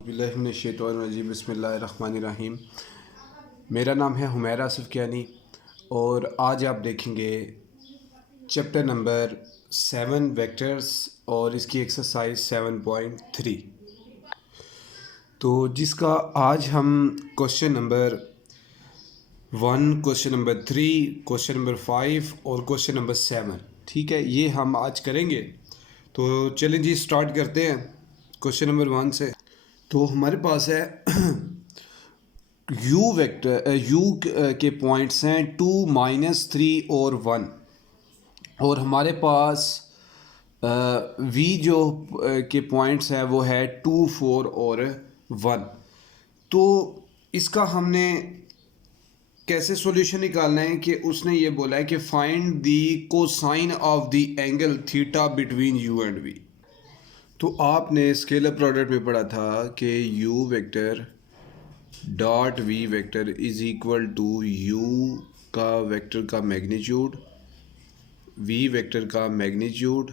बिस्मिल्लाहिर्रहमानिर्रहीम बिस्मिल्लाहिर्रहमानिर्रहीम। मेरा नाम है हुमैरा सुफ़ियानी और आज आप देखेंगे चैप्टर नंबर 7 वेक्टर्स और इसकी एक्सरसाइज 7.3। तो जिसका आज हम question number 1, question number 3, question number 5 और क्वेश्चन नंबर 7, ठीक है, ये हम आज करेंगे। तो चलें जी, स्टार्ट करते हैं क्वेश्चन नंबर 1 से। तो हमारे पास है u वेक्टर u के पॉइंट्स हैं 2, -3 और 1, और हमारे पास v जो के पॉइंट्स है वो है 2, 4 और 1। तो इसका हमने कैसे सॉल्यूशन निकालना है कि उसने ये बोला है कि find the cosine of the angle theta between u and v। तो आपने स्केलर प्रोडक्ट में पढ़ा था कि u vector dot v vector is equal to u का वेक्टर का मैग्नीट्यूड, v वेक्टर का मैग्नीट्यूड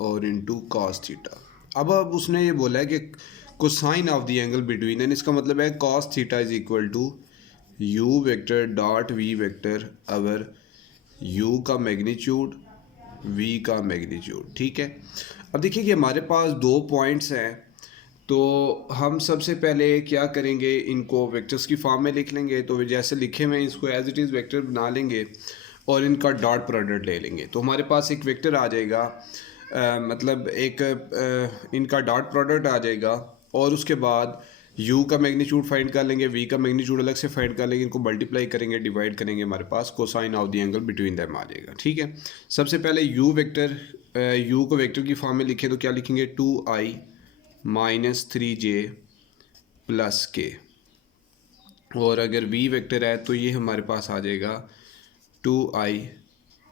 और इनटू cos थीटा। अब उसने ये बोला है कि cosine of the angle between, and इसका मतलब है cos theta is equal to u vector dot v vector over u का मैग्नीट्यूड v का मैग्नीट्यूड, ठीक है। अब देखिए कि हमारे पास दो पॉइंट्स हैं, तो हम सबसे पहले क्या करेंगे, इनको वेक्टर्स की फॉर्म में लिख लेंगे। तो जैसे लिखे हुए इसको एज इट इज़ वेक्टर बना लेंगे और इनका डॉट प्रोडक्ट ले लेंगे। तो हमारे पास एक वेक्टर आ जाएगा, मतलब एक इनका डॉट प्रोडक्ट आ जाएगा, और उसके बाद u का मैग्नीट्यूड फाइंड कर लेंगे, v का मैग्नीट्यूड अलग से फाइंड कर लेंगे, इनको मल्टीप्लाई करेंगे, डिवाइड करेंगे, हमारे पास cosine of the angle between them आ जाएगा, ठीक है। सबसे पहले u वेक्टर, u को वेक्टर की फॉर्म में लिखें तो क्या लिखेंगे, 2i - 3j प्लस के, और अगर v वेक्टर है तो ये हमारे पास आ जाएगा 2i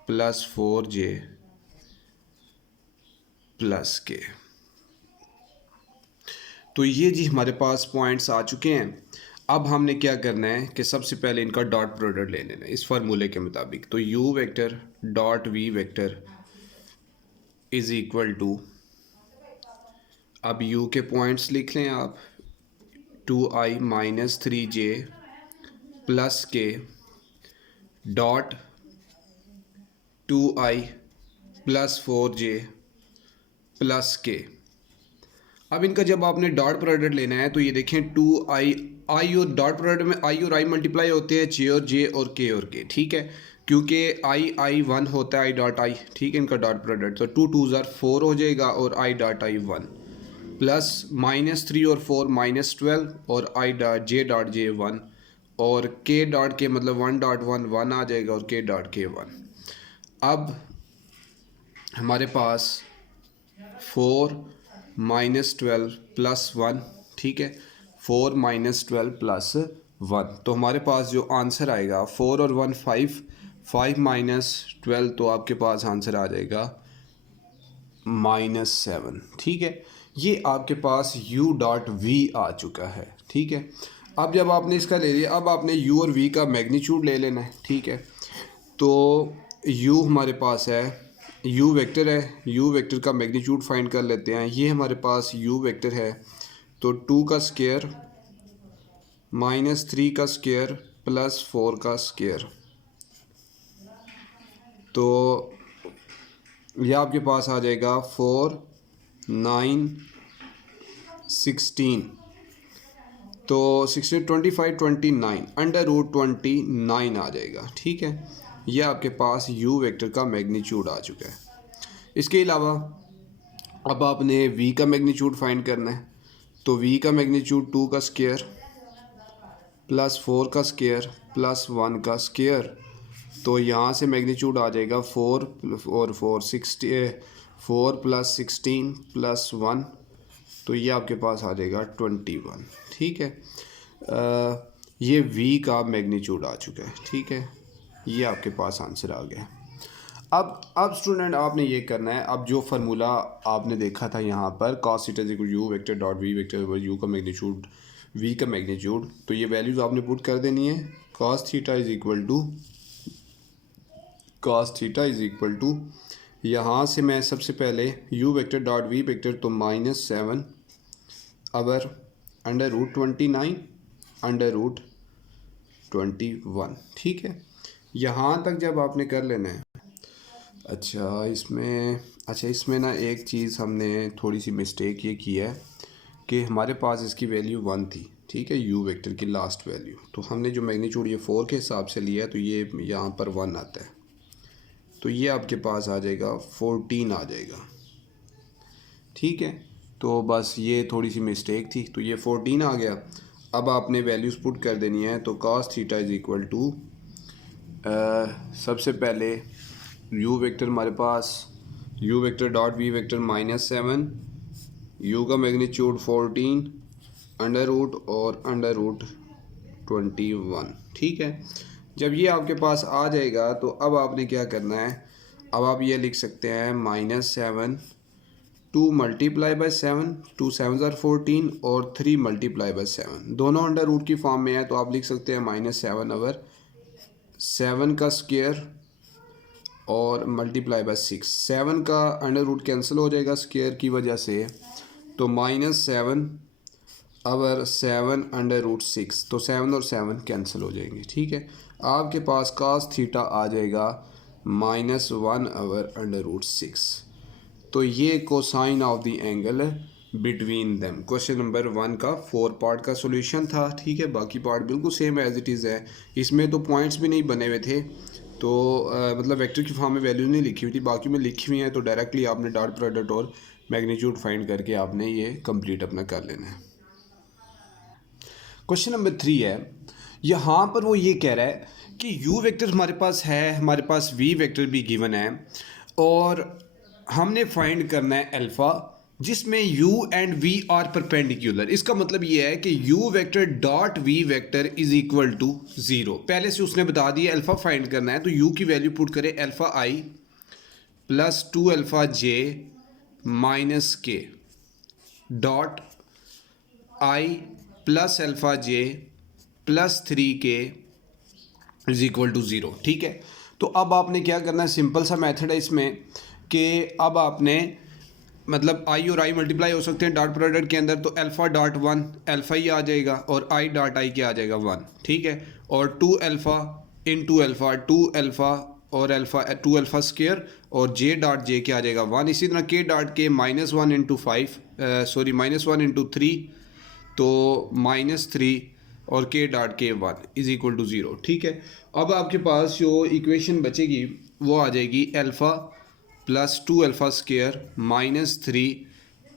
+ 4j प्लस के। तो ये जी हमारे पास पॉइंट्स आ चुके हैं। अब हमने क्या करना है कि सबसे पहले इनका डॉट प्रोडक्ट ले लेना है इस फार्मूले के मुताबिक। तो u vector dot v vector is equal to, अब u के पॉइंट्स लिख लें आप, 2i - 3j प्लस के डॉट 2i + 4j प्लस के। अब इनका जब आपने डॉट प्रोडक्ट लेना है तो ये देखें 2i, i और डॉट प्रोडक्ट में i और i मल्टीप्लाई होते हैं, j और j और k और k, ठीक है, क्योंकि i 1 होता है i डॉट i, ठीक है, इनका डॉट प्रोडक्ट। तो 2 2 ज़ार 4 हो जाएगा और i डॉट i 1 प्लस -3 और 4 -12 और i डॉट j 1 और k डॉट k मतलब 1 डॉट 1 1 आ जाएगा और k डॉट k 1। अब हमारे पास 4 -12 प्लस 1, ठीक है, 4 -12 प्लस 1, तो हमारे पास जो आंसर आएगा 4 और 1 5, 5 -12, तो आपके पास आंसर आ जाएगा -7, ठीक है। ये आपके पास u डॉट v आ चुका है, ठीक है। अब जब आपने इसका ले लिया, अब आपने u और v का मैग्नीट्यूड ले लेना है, ठीक है। तो u हमारे पास है, u वेक्टर है, u वेक्टर का मैग्नीट्यूड फाइंड कर लेते हैं। ये हमारे पास u वेक्टर है, तो 2 का स्क्वायर -3 का स्क्वायर प्लस 4 का स्क्वायर, तो यह आपके पास आ जाएगा 4 9 16, तो 16 25 29 √29 आ जाएगा, ठीक है। यह आपके पास u वेक्टर का मैग्नीट्यूड आ चुका है। इसके अलावा अब आपने v का मैग्नीट्यूड फाइंड करना है। तो v का मैग्नीट्यूड 2 का स्क्वायर प्लस 4 का स्क्वायर प्लस 1 का स्क्वायर, तो यहाँ से मैग्नीट्यूड आ जाएगा 4 और 4 60, 4 + 16 + 1, तो ये आपके पास आ जाएगा 21, ठीक है। ये v का मैग्नीट्यूड आ चुका है, ठीक है, ये आपके पास आंसर आ गया। अब स्टूडेंट आपने ये करना है, अब जो फार्मूला आपने देखा था यहाँ पर cos theta is equal u vector dot v vector u का मैग्नीट्यूड v का मैग्नीट्यूड, तो ये वैल्यूज़ आपने पुट कर देनी है। cos theta is equal to यहाँ से मैं सबसे पहले u vector dot v vector, तो -7 अवर √29 √21। ठीक है, यहाँ तक जब आपने कर लेना है। अच्छा इसमें ना एक चीज़ हमने थोड़ी सी मिस्टेक ये की है कि हमारे पास इसकी वैल्यू 1 थी। ठीक है, u वेक्टर की लास्ट वैल्यू, तो हमने जो मैग्नीट्यूड ये 4 के हिसाब से लिया तो ये यहाँ पर 1 आता है, तो ये आपके पास आ जाएगा 14 आ जाएगा। ठीक है, तो बस ये थोड़ी सी मिस्टेक थी, तो ये 14 आ गया। अब आपने वैल्यूज़ पुट कर देनी है, तो cos theta is equal to सबसे पहले u वेक्टर हमारे पास u vector dot v vector -7, u का मैग्नीट्यूड 14 अंडर रूट और अंडर रूट 21। ठीक है, जब ये आपके पास आ जाएगा तो अब आपने क्या करना है, अब आप ये लिख सकते हैं -7 2 मल्टीप्लाई बाई 7, 2 7 ज़ार 14 और 3 मल्टीप्लाई बाई 7, दोनों अंडर रूट की फॉर्म में है, तो आप लिख सकते हैं -7 ओवर 7 का स्क्वायर और मल्टीप्लाई बाई 6। 7 का अंडर रूट कैंसिल हो जाएगा स्क्वायर की वजह से, तो -7 ओवर 7 अंडर रूट 6, तो 7 और 7 कैंसिल हो जाएंगे। ठीक है, आपके पास cos थीटा आ जाएगा -1 ओवर अंडर रूट 6। तो ये cosine of the angle between them question number 1 का 4 पार्ट का सॉल्यूशन था। ठीक है, बाकी पार्ट बिल्कुल सेम एज इट इज़ है, इसमें तो पॉइंट्स भी नहीं बने हुए थे, तो मतलब वेक्टर की फॉर्म में वैल्यू नहीं लिखी हुई थी, बाकी में लिखी हुई है, तो डायरेक्टली आपने डॉट प्रोडक्ट और मैग्नीट्यूड फाइंड करके आपने ये कंप्लीट अपना कर लेना है। क्वेश्चन नंबर 3 है, यहाँ पर वो ये कह रहा है कि u वेक्टर हमारे पास है, हमारे पास v वेक्टर भी गिवन है, और हमने फाइंड करना है अल्फ़ा जिसमें u and v are perpendicular. इसका मतलब ये है कि u vector dot v vector is equal to 0। पहले से उसने बता दिया अल्फ़ा फाइंड करना है, तो u की वैल्यू पुट करें alpha i plus 2 alpha j minus k dot i plus alpha j plus 3k is equal to 0। ठीक है, तो अब आपने क्या करना है, सिंपल सा मेथड है इसमें कि अब आपने मतलब i और i मल्टीप्लाई हो सकते हैं डॉट प्रोडक्ट के अंदर, तो अल्फ़ा डॉट 1 अल्फ़ा ही आ जाएगा और i डॉट i क्या आ जाएगा 1। ठीक है, और 2 अल्फ़ा इंटू अल्फ़ा 2 अल्फ़ा और अल्फ़ा 2 अल्फ़ा स्क्वायर और j डॉट j क्या आ जाएगा 1। इसी तरह k dot k -1 into 5 sorry -1 into 3, तो -3 और k dot k 1 is equal to 0। ठीक है, अब आपके पास जो इक्वेशन बचेगी वो आ जाएगी alpha plus 2 alpha square -3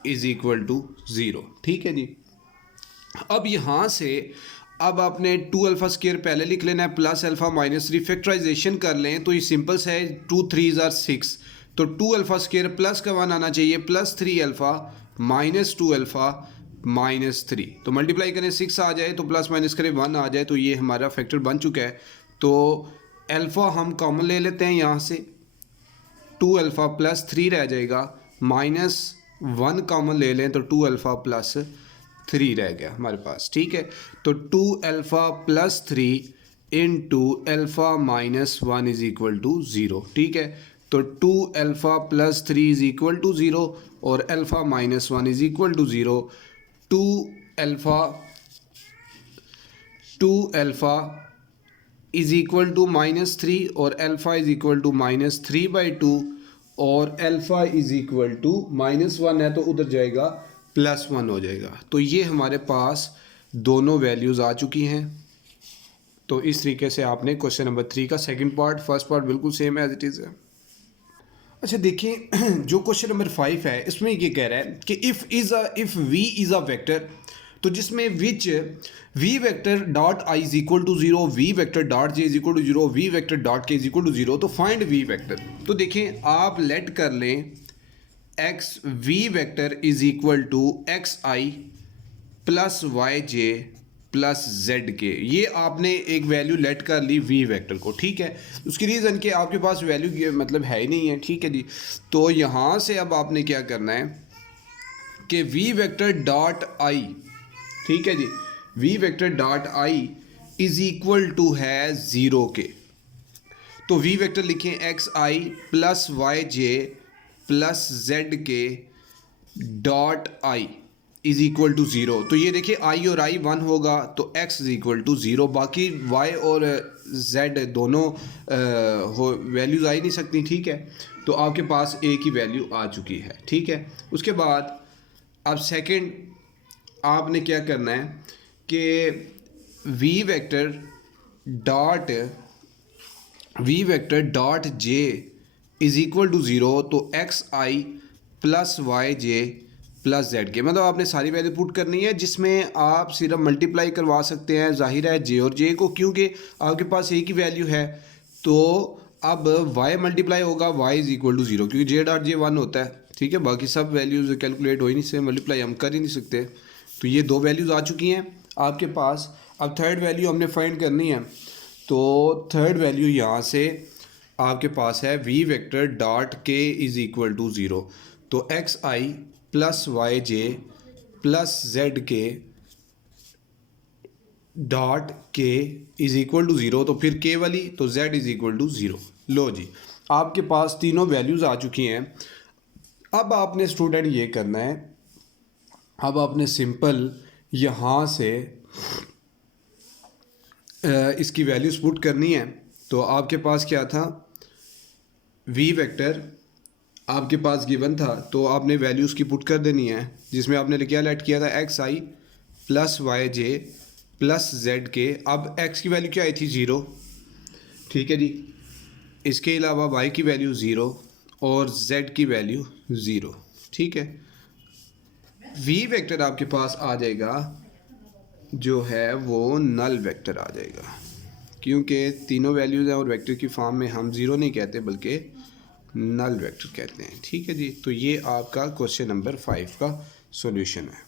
is equal to 0। ठीक है जी, अब यहाँ से अब आपने 2 अल्फ़ा स्क्वायर पहले लिख लेना है प्लस अल्फ़ा -3, फैक्टराइजेशन कर लें तो ये सिंपल सा है, 2 3 ज़ार 6, तो 2 अल्फ़ा स्क्वायर प्लस का 1 आना चाहिए, प्लस 3 अल्फ़ा माइनस 2 अल्फ़ा -3, तो मल्टीप्लाई करें 6 आ जाए, तो प्लस माइनस करें 1 आ जाए, तो ये हमारा फैक्टर बन चुका है। तो अल्फ़ा हम कॉमन ले लेते हैं यहाँ से, 2 अल्फ़ा प्लस 3 रह जाएगा, -1 कॉमन ले लें तो 2 अल्फ़ा प्लस 3 रह गया हमारे पास। ठीक है, तो 2 alpha plus 3 into alpha -1 is equal to 0। ठीक है, तो 2 alpha plus 3 is equal to 0 और alpha -1 is equal to 0। 2 alpha is equal to -3 और अल्फ़ा इज़ इक्वल टू -3/2 और अल्फ़ा इज़ इक्वल टू -1 है, तो उधर जाएगा +1 हो जाएगा। तो ये हमारे पास दोनों वैल्यूज़ आ चुकी हैं। तो इस तरीके से आपने क्वेश्चन नंबर 3 का सेकंड पार्ट, फर्स्ट पार्ट बिल्कुल सेम एज इट इज़ है। अच्छा देखिए, जो क्वेश्चन नंबर 5 है इसमें ये कह रहा है कि if v is a vector, तो जिसमें which v vector dot i is equal to 0, v vector dot j is equal to 0, v vector dot k is equal to 0, तो फाइंड v वेक्टर। तो देखें, आप लेट कर लें x v vector is equal to x i plus y j plus z k, ये आपने एक value late कर ली v वेक्टर को। ठीक है, उसकी रीज़न कि आपके पास वैल्यू मतलब है ही नहीं है। ठीक है जी, तो यहाँ से अब आपने क्या करना है कि v वेक्टर डॉट i, ठीक है जी, v vector dot i is equal to है 0 के, तो v वेक्टर लिखें x i plus y j plus z k dot i। Is equal to zero, तो ये देखिए आई और आई 1 होगा तो x is equal to zero, बाकी y और z दोनों वैल्यूज़ आ ही नहीं सकती, ठीक है। तो आपके पास a की वैल्यू आ चुकी है, ठीक है। उसके बाद अब सेकंड आपने क्या करना है कि v vector dot j is equal to zero, तो x i plus y j plus z k, मतलब आपने सारी वैल्यू पुट करनी है, जिसमें आप सिर्फ मल्टीप्लाई करवा सकते हैं, जाहिर है जे और जे को, क्योंकि आपके पास एक ही वैल्यू है। तो अब y मल्टीप्लाई होगा y is equal to zero, क्योंकि जे डॉट जे 1 होता है, ठीक है। बाकी सब वैल्यूज़ कैलकुलेट हो ही नहीं सकते, मल्टीप्लाई हम कर ही नहीं सकते। तो ये दो वैल्यूज़ आ चुकी हैं आपके पास। अब थर्ड वैल्यू हमने फाइंड करनी है, तो थर्ड वैल्यू यहाँ से आपके पास है v vector dot k is equal to zero, तो x i plus y j plus z k dot k is equal to zero, तो फिर के वाली तो z is equal to zero. लो जी, आपके पास तीनों वैल्यूज़ आ चुकी हैं। अब आपने स्टूडेंट ये करना है, अब आपने सिंपल यहाँ से इसकी वैल्यूज़ पुट करनी है। तो आपके पास क्या था, v वेक्टर आपके पास गिवन था, तो आपने वैल्यूज़ की पुट कर देनी है, जिसमें आपने क्या लेट किया था, x i plus y j plus z के। अब x की वैल्यू क्या आई थी, ज़ीरो, ठीक है जी। इसके अलावा y की वैल्यू ज़ीरो और z की वैल्यू ज़ीरो, ठीक है। v वेक्टर आपके पास आ जाएगा जो है वो नल वेक्टर आ जाएगा, क्योंकि तीनों वैल्यूज़ हैं और वेक्टर की फॉर्म में हम ज़ीरो नहीं कहते बल्कि नल वेक्टर कहते हैं, ठीक है जी। तो ये आपका क्वेश्चन नंबर 5 का सॉल्यूशन है।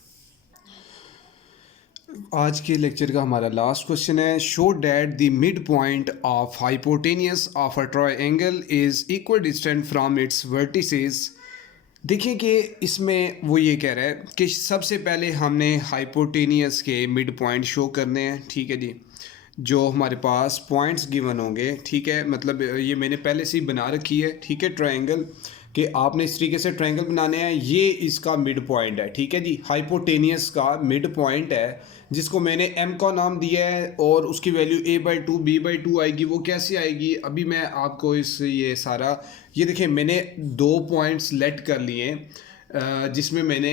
आज के लेक्चर का हमारा लास्ट क्वेश्चन है, show that the mid point of hypotenuse of a triangle is equal distant from its vertices. देखिए कि इसमें वो ये कह रहा है कि सबसे पहले हमने हाइपोटेनियस के मिड पॉइंट शो करने हैं, ठीक है जी। जो हमारे पास पॉइंट्स गिवन होंगे, ठीक है, मतलब ये मैंने पहले से ही बना रखी है, ठीक है, ट्रायंगल कि आपने इस तरीके से ट्रायंगल बनाने हैं। ये इसका मिड पॉइंट है, ठीक है जी, हाइपोटेनियस का मिड पॉइंट है, जिसको मैंने m का नाम दिया है और उसकी वैल्यू a/2 b/2 आएगी। वो कैसे आएगी, अभी मैं आपको ये सारा, ये देखिए मैंने दो पॉइंट्स लेट कर लिए, जिसमें मैंने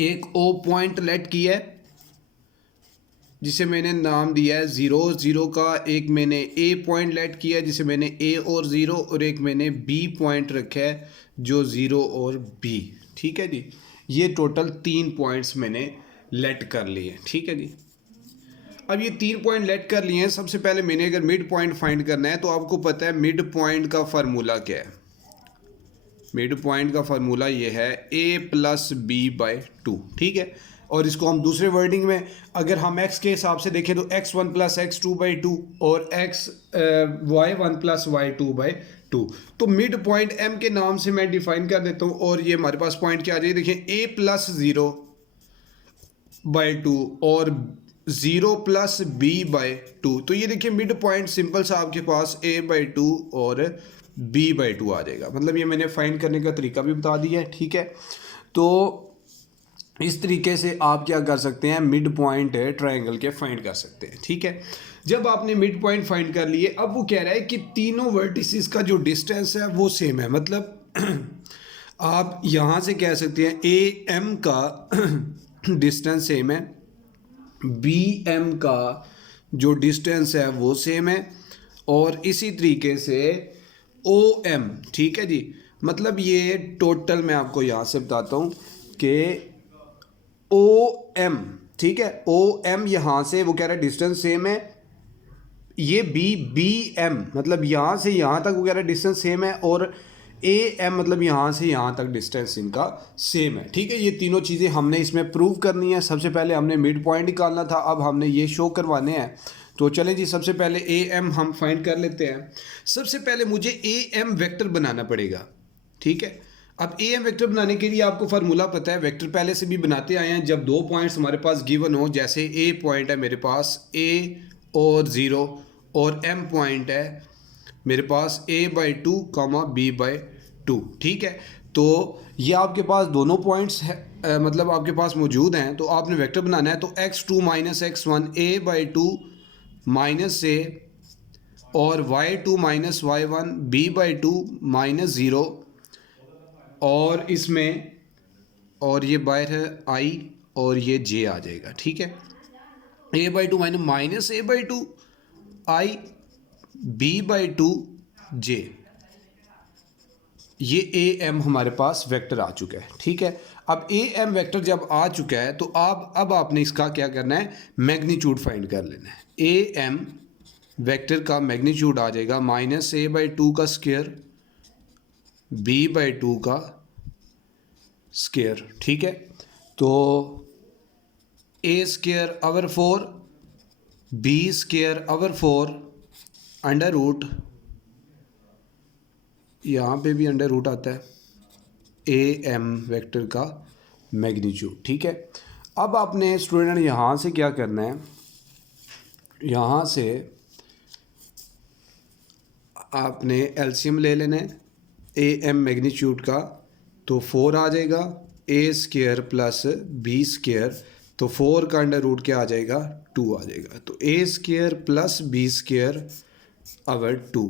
एक o पॉइंट लेट किया है जिसे मैंने नाम दिया है ज़ीरो ज़ीरो का, एक मैंने a पॉइंट लेट किया है जिसे मैंने a और ज़ीरो, और एक मैंने b पॉइंट रखा है जो ज़ीरो और b, ठीक है जी। ये टोटल 3 पॉइंट्स मैंने लेट कर लिए, ठीक है जी। अब ये 3 पॉइंट लेट कर लिए हैं। सबसे पहले मैंने अगर मिड पॉइंट फाइंड करना है तो आपको पता है मिड पॉइंट का फार्मूला क्या है। मिड पॉइंट का फार्मूला ये है a+b/2, ठीक है। और इसको हम दूसरे वर्डिंग में अगर हम x के हिसाब से देखें तो x1 + x2/2 और y1 + y2/2। तो मिड पॉइंट m के नाम से मैं डिफाइन कर देता हूँ, और ये हमारे पास पॉइंट क्या आ जाए, देखिए a+0/2 और 0 + b/2। तो ये देखिए मिड पॉइंट सिंपल सा आपके पास a/2 और b/2 आ जाएगा। मतलब ये मैंने फाइंड करने का तरीका भी बता दिया है, ठीक है। तो इस तरीके से आप क्या कर सकते हैं, मिड पॉइंट ट्रायंगल के फाइंड कर सकते हैं, ठीक है। जब आपने मिड पॉइंट फाइंड कर लिए, अब वो कह रहा है कि तीनों वर्टिसेस का जो डिस्टेंस है वो सेम है। मतलब आप यहाँ से कह सकते हैं ए एम का डिस्टेंस सेम है, बी एम का जो डिस्टेंस है वो सेम है, और इसी तरीके से ओ एम, ठीक है जी। मतलब ये टोटल मैं आपको यहाँ से बताता हूँ कि ओ एम, ठीक है, ओ एम यहाँ से वो कह रहा है डिस्टेंस सेम है। ये बी एम मतलब यहाँ से यहाँ तक वो कह रहा है डिस्टेंस सेम है, और ए एम मतलब यहाँ से यहाँ तक डिस्टेंस इनका सेम है, ठीक है। ये तीनों चीज़ें हमने इसमें प्रूव करनी है। सबसे पहले हमने मिड पॉइंट निकालना था, अब हमने ये शो करवाने हैं। तो चलें जी, सबसे पहले ए एम हम फाइंड कर लेते हैं। सबसे पहले मुझे ए एम वेक्टर बनाना पड़ेगा, ठीक है। अब ए एम वेक्टर बनाने के लिए आपको फार्मूला पता है, वेक्टर पहले से भी बनाते आए हैं। जब दो पॉइंट्स हमारे पास गिवन हो, जैसे ए पॉइंट है मेरे पास a और 0 और m पॉइंट है मेरे पास a/2, b/2, ठीक है। तो ये आपके पास दोनों पॉइंट्स है, मतलब आपके पास मौजूद हैं तो आपने वेक्टर बनाना है। तो x2 minus x1 a/2 minus a और y2 minus y1 b/2 minus 0 और इसमें और ये बाहर है i और ये j आ जाएगा। ठीक है, a/2 minus a/2 i b/2 j, ये ए एम हमारे पास वेक्टर आ चुका है। ठीक है, अब ए एम वेक्टर जब आ चुका है तो अब आपने इसका क्या करना है, मैग्नीट्यूड फाइंड कर लेना है। ए एम वेक्टर का मैग्नीट्यूड आ जाएगा माइनस a/2 का स्क्वायर b/2 का स्क्वायर। ठीक है, तो a square over 4 b square over 4 under root, यहाँ पे भी अंडर रूट आता है, ए एम वेक्टर का मैग्नीट्यूड। ठीक है, अब आपने स्टूडेंट यहाँ से क्या करना है, यहाँ से आपने एलसीएम ले लेना है ए एम मैग्नीट्यूड का, तो 4 आ जाएगा ए स्क्वायर प्लस बी स्क्वायर, तो 4 का अंडर रूट क्या आ जाएगा, 2 आ जाएगा। तो a square plus b square over 2,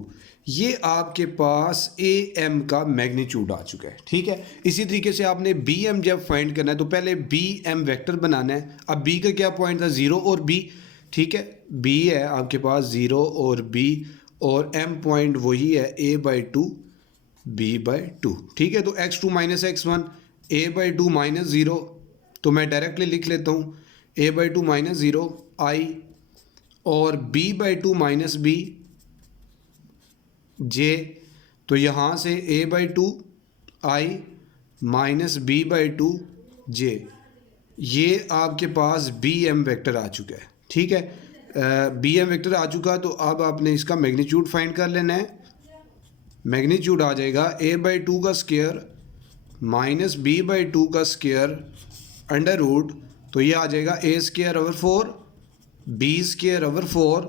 ये आपके पास ए एम का मैग्नीट्यूड आ चुका है। ठीक है, इसी तरीके से आपने बी एम जब फाइंड करना है तो पहले बी एम वेक्टर बनाना है। अब बी का क्या पॉइंट था, 0 और बी। ठीक है, बी है आपके पास 0 और बी, और एम पॉइंट वही है a/2 b/2। ठीक है, तो x2 minus x1 a/2 minus 0, तो मैं डायरेक्टली लिख लेता हूँ a/2 माइनस 0 i और b/2 माइनस b j, तो यहाँ से a/2 i minus b/2 j, ये आपके पास बी एम वेक्टर आ चुका है। ठीक है, बी एम वेक्टर आ चुका, तो अब आपने इसका मैग्नीट्यूड फाइंड कर लेना है। मैग्नीट्यूड आ जाएगा a/2 का स्क्वायर माइनस b/2 का स्क्वायर अंडर रूट, तो ये आ जाएगा a square over 4 b square over 4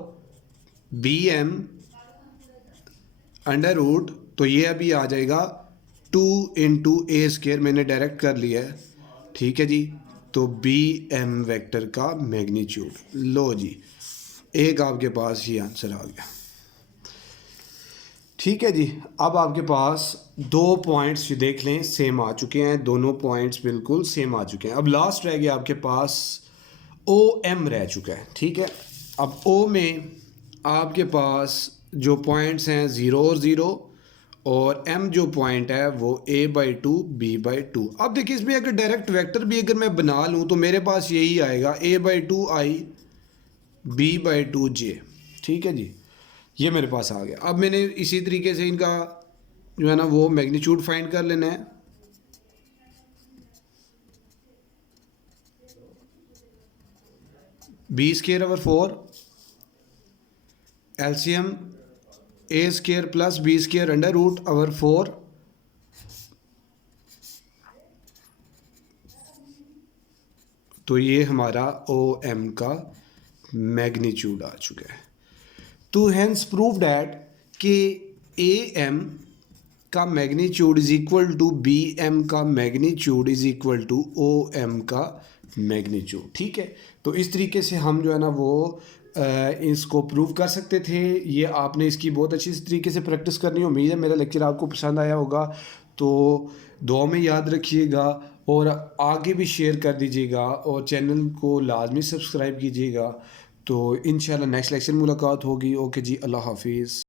b m under root, तो ये अभी आ जाएगा 2 इंटू ए स्क्वायर, मैंने डायरेक्ट कर लिया है। ठीक है जी, तो बी एम वेक्टर का मैग्नीट्यूड, लो जी एक आपके पास ही आंसर आ गया। ठीक है जी, अब आपके पास दो पॉइंट्स देख लें सेम आ चुके हैं, दोनों पॉइंट्स बिल्कुल सेम आ चुके हैं। अब लास्ट रह गया आपके पास ओ एम रह चुका है। ठीक है, अब ओ में आपके पास जो पॉइंट्स हैं 0 और 0, और m जो पॉइंट है वो a/2 b/2। अब देखिए इसमें अगर डायरेक्ट वेक्टर भी अगर मैं बना लूँ तो मेरे पास यही आएगा a/2 i b/2 j। ठीक है जी, ये मेरे पास आ गया। अब मैंने इसी तरीके से इनका जो है ना वो मैग्नीट्यूड फाइंड कर लेना है। B square over 4 LCM a square plus b square under root over 4, तो ये हमारा ओ एम का मैग्नीट्यूड आ चुका है। तो हैंस प्रूव डैट कि ए एम का magnitude is equal to B M का magnitude is equal to O M का मैग्नीट्यूड। ठीक है, तो इस तरीके से हम जो है ना वो इसको प्रूव कर सकते थे। ये आपने इसकी बहुत अच्छी तरीके से प्रैक्टिस करनी, उम्मीद है मेरा लेक्चर आपको पसंद आया होगा। तो दुआ में याद रखिएगा और आगे भी शेयर कर दीजिएगा और चैनल को लाजमी सब्सक्राइब कीजिएगा। तो इंशाल्लाह नेक्स्ट लेक्चर मुलाकात होगी। ओके जी, अल्लाह हाफिज़।